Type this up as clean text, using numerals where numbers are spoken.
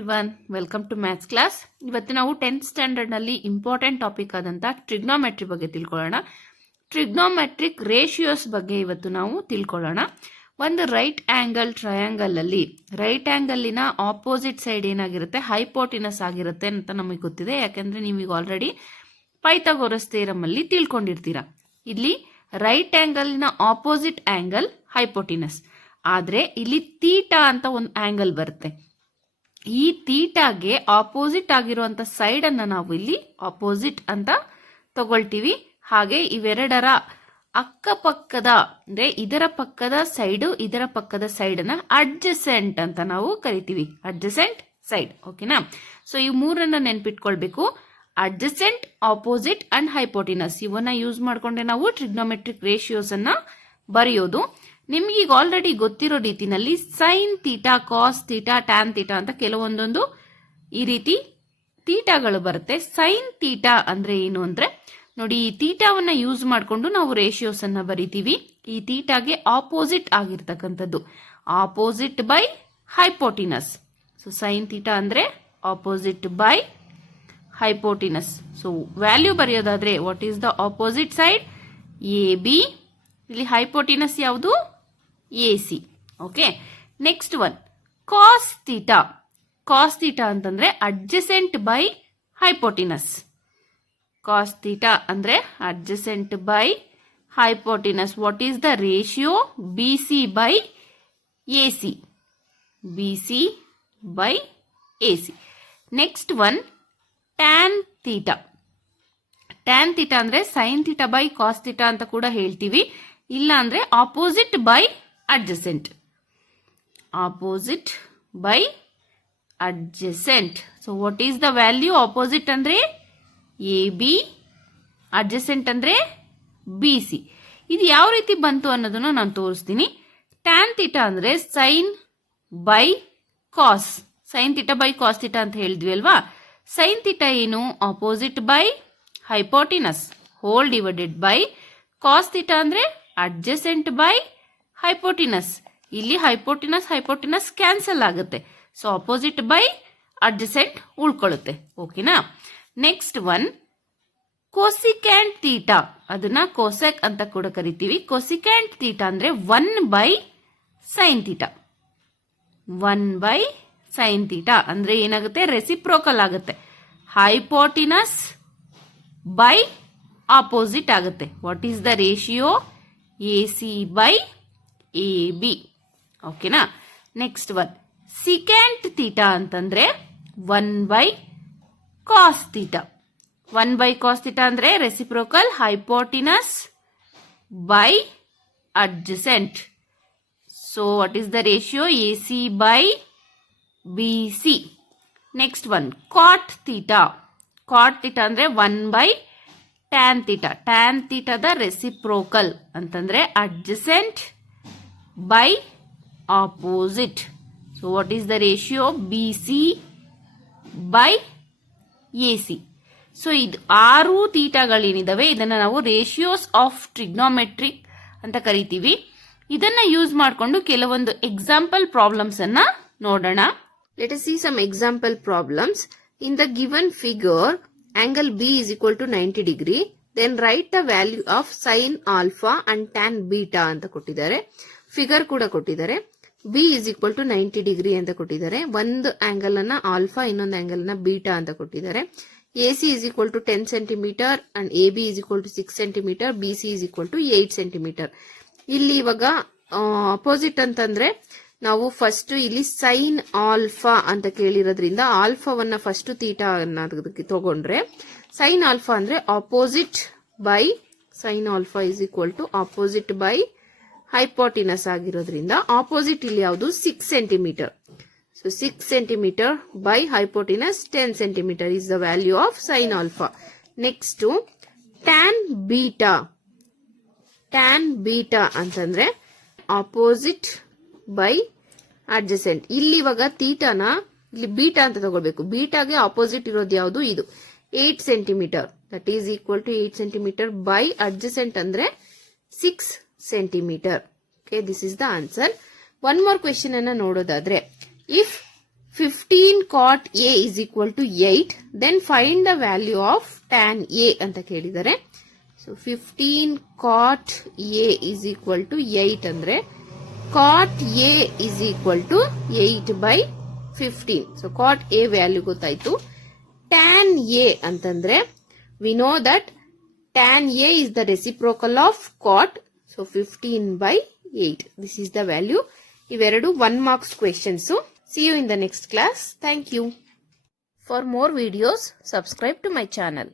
Everyone, welcome to maths class. ಇವತ್ತು ನಾವು 10th standard ನಲ್ಲಿ ಇಂಪಾರ್ಟೆಂಟ್ ಟಾಪಿಕ್ ಆದಂತ ಟ್ರಿಗ್ನೋಮೆಟ್ರಿ ಬಗ್ಗೆ ತಿಳ್ಕೊಳ್ಳೋಣ. ಟ್ರಿಗ್ನೋಮೆಟ್ರಿಕ್ ರೇಷಿಯೋಸ್ ಬಗ್ಗೆ ಇವತ್ತು ನಾವು ತಿಳ್ಕೊಳ್ಳೋಣ. ಒಂದು ರೈಟ್ ಆಂಗಲ್ ಟ್ರಯಾಂಗಲ್ ಅಲ್ಲಿ ರೈಟ್ ಆಂಗಲಿನ ಆಪೋಸಿಟ್ ಸೈಡ್ ಏನಾಗಿರುತ್ತೆ, ಹೈಪೋಟಿನಸ್ ಆಗಿರುತ್ತೆ ಅಂತ ನಮಗೆ ಗೊತ್ತಿದೆ. ಯಾಕಂದ್ರೆ ನೀವೀಗ ಆಲ್ರೆಡಿ ಪೈಥಾಗೋರಸ್ ಥಿಯರಮ್ ಅಲ್ಲಿ ತಿಳ್ಕೊಂಡಿರ್ತೀರಾ. ಇಲ್ಲಿ ರೈಟ್ ಆಂಗಲಿನ ಆಪೋಸಿಟ್ ಆಂಗಲ್ ಹೈಪೋಟಿನಸ್, ಆದ್ರೆ ಇಲ್ಲಿ ತೀಟಾ ಅಂತ ಒಂದು ಆಂಗಲ್ ಬರುತ್ತೆ. ಈ ತೀಟಾಗೆ ಆಪೋಸಿಟ್ ಆಗಿರುವಂತ ಸೈಡ್ ಅನ್ನ ನಾವು ಇಲ್ಲಿ ಆಪೋಸಿಟ್ ಅಂತ ತಗೊಳ್ತೀವಿ. ಹಾಗೆ ಇವೆರಡರ ಅಕ್ಕಪಕ್ಕದ ಅಂದ್ರೆ ಇದರ ಪಕ್ಕದ ಸೈಡ್ ಇದರ ಪಕ್ಕದ ಸೈಡ್ ಅನ್ನ ಅಡ್ಜಸೆಂಟ್ ಅಂತ ನಾವು ಕರಿತೀವಿ. ಅಡ್ಜಸೆಂಟ್ ಸೈಡ್, ಓಕೆನಾ? ಸೊ ಈ ಮೂರನ್ನ ನೆನ್ಪಿಟ್ಕೊಳ್ಬೇಕು. ಅಡ್ಜಸೆಂಟ್, ಆಪೋಸಿಟ್ ಅಂಡ್ ಹೈಪೋಟಿನಸ್, ಇವನ್ನ ಯೂಸ್ ಮಾಡ್ಕೊಂಡೆ ನಾವು ಟ್ರಿಗ್ನೋಮೆಟ್ರಿಕ್ ರೇಷಿಯೋಸ್ ಅನ್ನ ಬರೆಯೋದು. ನಿಮ್ಗೆ ಈಗ ಆಲ್ರೆಡಿ ಗೊತ್ತಿರೋ ರೀತಿನಲ್ಲಿ sine theta, cos theta, tan theta ಅಂತ ಕೆಲವೊಂದೊಂದು ಈ ರೀತಿ ತೀಟಾಗಳು ಬರುತ್ತೆ. ಸೈನ್ ತೀಟಾ ಅಂದ್ರೆ ಏನು ಅಂದ್ರೆ ನೋಡಿ, ಈ ತೀಟಾವನ್ನ ಯೂಸ್ ಮಾಡಿಕೊಂಡು ನಾವು ರೇಷಿಯೋಸ್ ಅನ್ನ ಬರಿತೀವಿ. ಈ ತೀಟಾಗೆ ಆಪೋಸಿಟ್ ಆಗಿರ್ತಕ್ಕಂಥದ್ದು, opposite by hypotenuse. So sine theta ಅಂದ್ರೆ opposite by hypotenuse. So value ಬರೆಯೋದಾದ್ರೆ what is the opposite side? A B. ಇಲ್ಲಿ ಹೈಪೋಟಿನಸ್ ಯಾವುದು? A C. Okay, next one cos theta. Cos theta ಅಂತಂದ್ರೆ adjacent by hypotenuse. Cos theta ಅಂದ್ರೆ adjacent by hypotenuse. What is the ratio? B C by A C. B C by A C. Next one tan theta. Tan theta ಅಂದ್ರೆ sign theta by cos theta ಅಂತ ಕೂಡ ಹೇಳ್ತೀವಿ. ಇಲ್ಲ ಅಂದ್ರೆ opposite by adjacent. Opposite by adjacent. So what is the value? Opposite ಅಂದ್ರೆ A B, adjacent ಅಂದ್ರೆ B C. ಇದು ಯಾವ ರೀತಿ ಬಂತು ಅನ್ನೋದನ್ನ ನಾನು ತೋರಿಸ್ತೀನಿ. ಟ್ಯಾನ್ ತೀಟಾ ಅಂದ್ರೆ sine by cos. Sine theta by cos theta ಅಂತ ಹೇಳಿದ್ವಿ ಅಲ್ವಾ? ಸೈನ್ ತೀಟಾ ಏನು? Opposite by hypotenuse whole divided by cos theta ಅಂದ್ರೆ ಅಡ್ಜಸೆಂಟ್ ಬೈ ಹೈಪೋಟಿನಸ್. ಇಲ್ಲಿ ಹೈಪೋಟಿನಸ್ ಹೈಪೋಟಿನಸ್ ಕ್ಯಾನ್ಸಲ್ ಆಗುತ್ತೆ. ಸೊ ಆಪೋಸಿಟ್ ಬೈ ಅಡ್ಜಸೆಂಟ್ ಉಳ್ಕೊಳ್ಳುತ್ತೆ. ಓಕೆನಾ? Next one cosecant theta. ಅದನ್ನ ಕೋಸೆಕ್ ಅಂತ ಕೂಡ ಕರಿತೀವಿ. ಕೊಸಿಕ್ಯಾಂಟ್ ತೀಟಾ ಅಂದ್ರೆ 1 by sine theta. 1 by sine theta ಅಂದ್ರೆ ಏನಾಗುತ್ತೆ? ರೆಸಿಪ್ರೋಕಲ್ ಆಗುತ್ತೆ. ಹೈಪೋಟಿನಸ್ ಬೈ ಆಪೋಸಿಟ್ ಆಗುತ್ತೆ. What is the ratio? A C by A B. ಓಕೆನಾ? ನೆಕ್ಸ್ಟ್ ಒನ್ ಸಿಕ್ಯಾಂಟ್ ತೀಟಾ ಅಂತಂದ್ರೆ 1 by cos theta. 1 by cos theta ಅಂದ್ರೆ reciprocal hypotenuse by adjacent. So what is the ratio? A C by B C. Next one cot theta. Cot theta ಅಂದ್ರೆ 1 by tan theta. Tan ತೀಟಾದ reciprocal ಅಂತಂದ್ರೆ adjacent by opposite. So what is the ratio? B C by A C. So ಇದು 6 ತೀಟಾಗಳೇನಿದಾವೆ ಇದನ್ನ ನಾವು ratios of trigonometric ಅಂತ ಕರಿತೀವಿ. ಇದನ್ನ use ಮಾಡಿಕೊಂಡು ಕೆಲವೊಂದು ಎಕ್ಸಾಂಪಲ್ ಪ್ರಾಬ್ಲಮ್ಸ್ ಅನ್ನ ನೋಡೋಣ. Let us see some example problems. In the given figure angle B is equal to 90 degree. Then write the value of sin alpha and tan beta ಅಂತ ಕೊಟ್ಟಿದ್ದಾರೆ. Figure ಕೂಡ ಕೊಟ್ಟಿದ್ದಾರೆ. B is equal to 90 degree ಅಂತ ಕೊಟ್ಟಿದ್ದಾರೆ. ಒಂದು angle ಅನ್ನ alpha, ಇನ್ನೊಂದು angle ನ ಬೀಟಾ ಅಂತ ಕೊಟ್ಟಿದ್ದಾರೆ. AC is equal to 10 centimeter and AB is equal to 6 centimeter. BC is equal to 8 centimeter. ಇಲ್ಲಿ ಇವಾಗ ಅಪೋಸಿಟ್ ಅಂತಂದ್ರೆ ನಾವು ಫಸ್ಟ್ ಇಲ್ಲಿ ಸೈನ್ ಆಲ್ಫಾ ಅಂತ ಕೇಳಿರೋದ್ರಿಂದ ಆಲ್ಫಾವನ್ನ ಫಸ್ಟ್ ತೀಟಾ ಅನ್ನೋದಕ್ಕೆ ತಗೊಂಡ್ರೆ ಸೈನ್ ಆಲ್ಫಾ ಅಂದ್ರೆ opposite by sine alpha is equal to opposite by hypotenuse ಆಗಿರೋದ್ರಿಂದ ಆಪೋಸಿಟ್ ಇಲ್ಲಿ ಯಾವುದು? 6 centimetre. So 6 centimetre by hypotenuse 10 centimetre is the value of sine alpha. Next tan beta. Tan beta ಅಂತಂದ್ರೆ opposite by adjacent. ಇಲ್ಲಿ ಇವಾಗ ತೀಟಾನ ಇಲ್ಲಿ beta ಅಂತ ತಗೊಳ್ಬೇಕು. ಬೀಟಾಗೆ opposite ಇರೋದು ಯಾವುದು? ಇದು 8 centimetre. That is equal to 8 centimetre by adjacent ಅಂದ್ರೆ 6 centimetre. Okay, this is the answer. One more question ಅನ್ನ ನೋಡೋದಾದ್ರೆ, if 15 cot A is equal to 8. Then find the value of tan A ಅಂತ ಕೇಳಿದರೆ. So 15 cot A is equal to 8 ಅಂದ್ರೆ cot A is equal to 8 by 15. So cot A value ಗೊತ್ತಾಯ್ತು. tan A ಅಂತಂದ್ರೆ we know that tan A is the reciprocal of cot. So 15 by 8. This is the value. ಇವೆರಡು 1 marks questions. See you in the next class. Thank you. For more videos, subscribe to my channel.